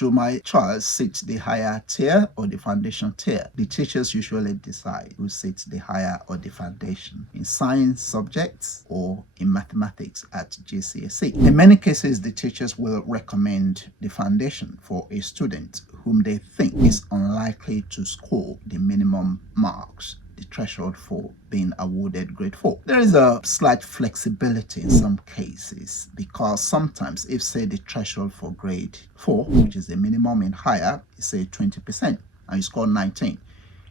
should my child sit the higher tier or the foundation tier? The teachers usually decide who sits the higher or the foundation in science subjects or in mathematics at GCSE. In many cases, the teachers will recommend the foundation for a student whom they think is unlikely to score the minimum marks, the threshold for being awarded grade 4. There is a slight flexibility in some cases, because sometimes if, say, the threshold for grade 4, which is the minimum in higher, is say 20% and you score 19,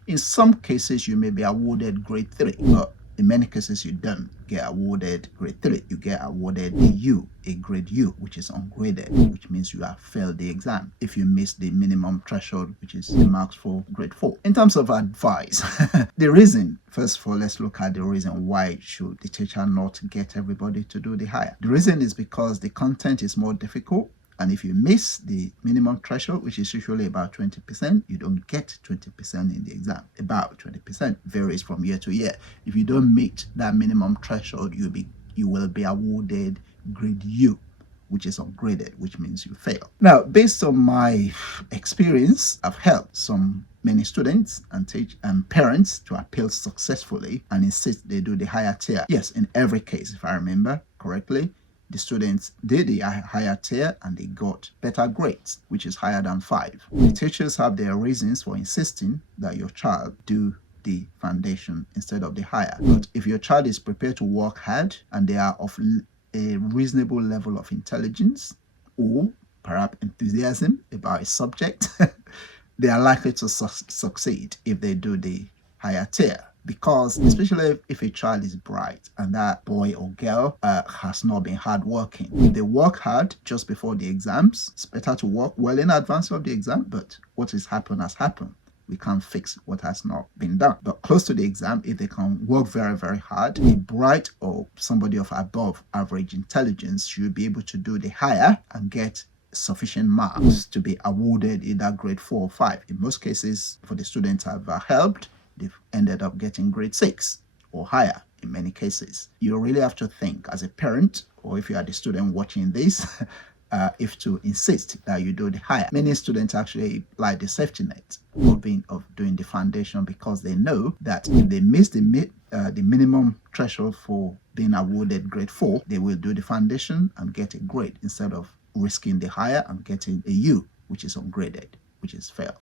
in some cases you may be awarded grade 3, but in many cases you don't get awarded grade 3. You get awarded a grade U, which is ungraded, which means you have failed the exam if you miss the minimum threshold, which is the marks for grade 4. In terms of advice, the reason, first of all, let's look at the reason why should the teacher not get everybody to do the higher. The reason is because the content is more difficult. And if you miss the minimum threshold, which is usually about 20%, you don't get 20% in the exam. About 20% varies from year to year. If you don't meet that minimum threshold, you will be awarded grade U, which is ungraded, which means you fail. Now, based on my experience, I've helped many students and parents to appeal successfully and insist they do the higher tier. Yes, in every case, if I remember correctly, the students did the higher tier and they got better grades, which is higher than 5. The teachers have their reasons for insisting that your child do the foundation instead of the higher. But if your child is prepared to work hard and they are of a reasonable level of intelligence or perhaps enthusiasm about a subject, they are likely to succeed if they do the higher tier. Because especially if a child is bright and that boy or girl has not been hardworking, if they work hard just before the exams, it's better to work well in advance of the exam. But what has happened has happened. We can't fix what has not been done. But close to the exam, if they can work very, very hard, a bright or somebody of above average intelligence should be able to do the higher and get sufficient marks to be awarded either grade 4 or 5. In most cases, for the students I've helped, they've ended up getting grade 6 or higher in many cases. You really have to think as a parent, or if you are the student watching this, if to insist that you do the higher. Many students actually like the safety net of doing the foundation, because they know that if they miss the minimum threshold for being awarded grade 4, they will do the foundation and get a grade instead of risking the higher and getting a U, which is ungraded, which is fail.